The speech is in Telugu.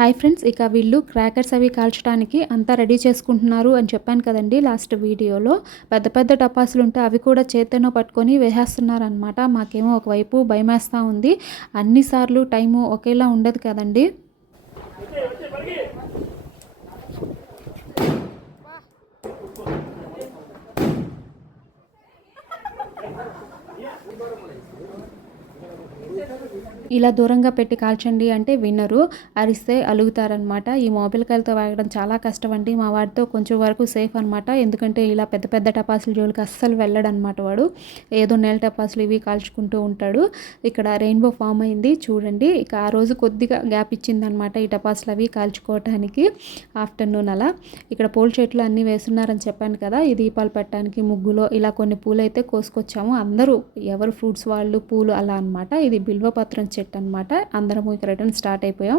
హాయ్ ఫ్రెండ్స్, ఇక వీళ్ళు క్రాకర్స్ అవి కాల్చడానికి అంతా రెడీ చేసుకుంటున్నారు అని చెప్పాను కదండి లాస్ట్ వీడియోలో. పెద్ద పెద్ద టపాసులు ఉంటే అవి కూడా చేత్తోనే పట్టుకొని వేసేస్తున్నారనమాట. మాకేమో ఒకవైపు భయమేస్తూ ఉంది. అన్నిసార్లు టైము ఒకేలా ఉండదు కదండి. ఇలా దూరంగా పెట్టి కాల్చండి అంటే వినరు, అరిస్తే అలుగుతారనమాట. ఈ మొబైల్ కాయలతో వాగడం చాలా కష్టం అండి. మా వాడితో కొంచెం వరకు సేఫ్ అనమాట. ఎందుకంటే ఇలా పెద్ద పెద్ద టపాసుల జోలికి అస్సలు వెళ్ళడనమాట వాడు. ఏదో నెల టపాసులు ఇవి కాల్చుకుంటూ ఉంటాడు. ఇక్కడ రెయిన్బో ఫామ్ అయింది చూడండి. ఇక ఆ రోజు కొద్దిగా గ్యాప్ ఇచ్చిందనమాట ఈ టపాసులు అవి కాల్చుకోవటానికి. ఆఫ్టర్నూన్ అలా ఇక్కడ పూల చెట్లు అన్నీ వేస్తున్నారని చెప్పాను కదా. ఈ దీపాలు పెట్టడానికి ముగ్గులో ఇలా కొన్ని పూలు అయితే కోసుకొచ్చాము. అందరూ ఎవరు ఫ్రూట్స్ వాళ్ళు పూలు అలా అనమాట. ఇది బిల్వపత్రం చెట్టు అనమాట. అందరము ఇక రిటర్న్ స్టార్ట్ అయిపోయాం.